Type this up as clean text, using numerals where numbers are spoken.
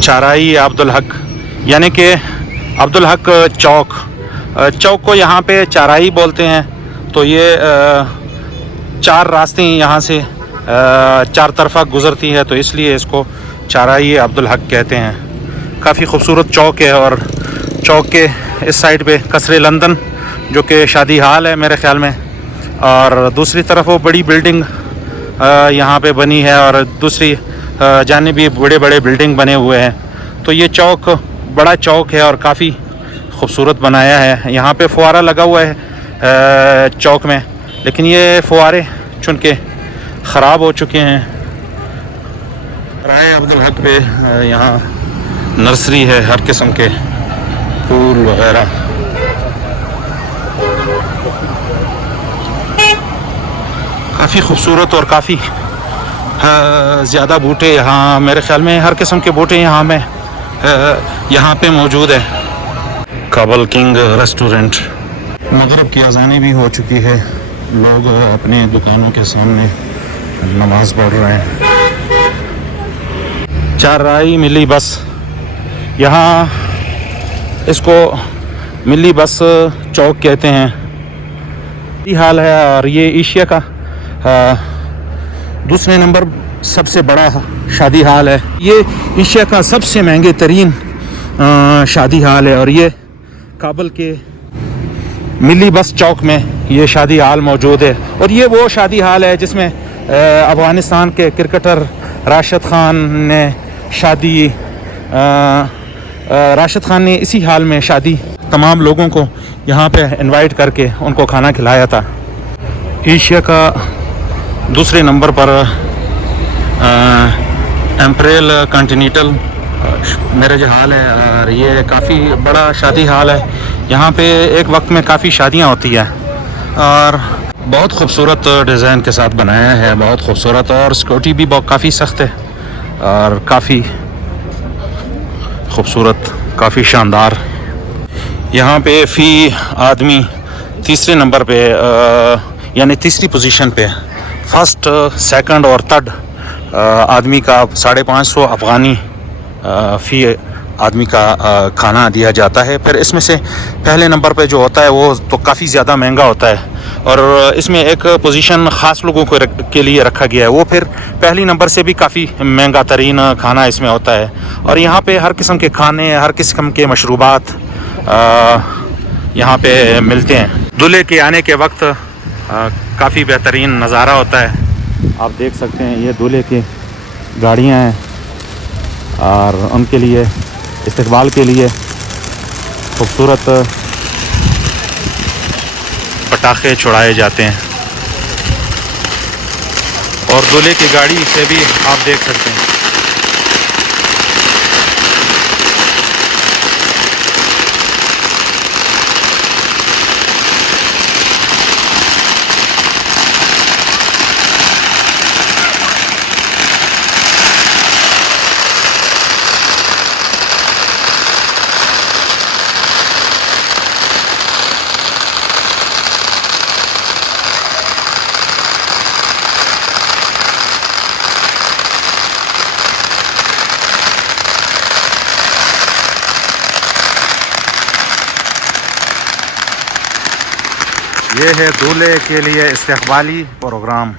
चाराई अब्दुल हक यानी कि अब्दुल हक चौक। चौक को यहाँ पे चाराई बोलते हैं। तो ये चार रास्ते यहाँ से चार तरफा गुज़रती है, तो इसलिए इसको चाराई अब्दुल हक कहते हैं। काफ़ी खूबसूरत चौक है। और चौक के इस साइड पे कसरे लंदन जो कि शादी हाल है मेरे ख़्याल में, और दूसरी तरफ वो बड़ी बिल्डिंग यहाँ पे बनी है, और दूसरी जानिब भी बड़े बड़े बिल्डिंग बने हुए हैं। तो ये चौक बड़ा चौक है और काफ़ी खूबसूरत बनाया है। यहाँ पे फुवारा लगा हुआ है चौक में, लेकिन ये फुवारे चूँकि ख़राब हो चुके हैं। राय अब्दुल हक पे यहाँ नर्सरी है, हर किस्म के फूल वगैरह। काफ़ी खूबसूरत और काफ़ी ज़्यादा बूटे यहाँ, मेरे ख़्याल में हर किस्म के बूटे यहाँ पे मौजूद है। काबल किंग रेस्टोरेंट। मगरिब की अज़ानें भी हो चुकी है, लोग अपने दुकानों के सामने नमाज़ पढ़ रहे हैं। चाराई मिली बस, यहाँ इसको मिली बस चौक कहते हैं। ये हाल है। और ये एशिया का दूसरे नंबर सबसे बड़ा शादी हाल है। ये एशिया का सबसे महंगे तरीन शादी हाल है, और ये काबल के मिली बस चौक में ये शादी हाल मौजूद है। और ये वो शादी हाल है जिसमें अफ़गानिस्तान के क्रिकेटर राशिद खान ने राशिद खान ने इसी हाल में शादी तमाम लोगों को यहाँ पे इनवाइट करके उनको खाना खिलाया था। एशिया का दूसरे नंबर पर एम्परेल कॉन्टिनेंटल मैरिज हाल है, और ये काफ़ी बड़ा शादी हाल है। यहाँ पे एक वक्त में काफ़ी शादियाँ होती हैं, और बहुत खूबसूरत डिज़ाइन के साथ बनाया है, बहुत खूबसूरत। और सिक्योरिटी भी काफ़ी सख्त है, और काफ़ी खूबसूरत, काफ़ी शानदार। यहाँ पे फ़ी आदमी तीसरे नंबर पे यानी तीसरी पोजीशन पे, फर्स्ट, सेकंड और थर्ड आदमी का 550 अफ़गानी फ़ी आदमी का खाना दिया जाता है। फिर इसमें से पहले नंबर पे जो होता है वो तो काफ़ी ज़्यादा महंगा होता है, और इसमें एक पोजीशन ख़ास लोगों के लिए रखा गया है, वो फिर पहली नंबर से भी काफ़ी महंगा तरीन खाना इसमें होता है। और यहाँ पे हर किस्म के खाने, हर किस्म के मशरूबात यहाँ पे मिलते हैं। दूल्हे के आने के वक्त काफ़ी बेहतरीन नज़ारा होता है। आप देख सकते हैं ये दूल्हे की गाड़ियाँ हैं, और उनके लिए इस्तकबाल के लिए खूबसूरत पटाखे छुड़ाए जाते हैं। और दूल्हे की गाड़ी से भी आप देख सकते हैं। ये है दूल्हे के लिए इस्तकबाली प्रोग्राम।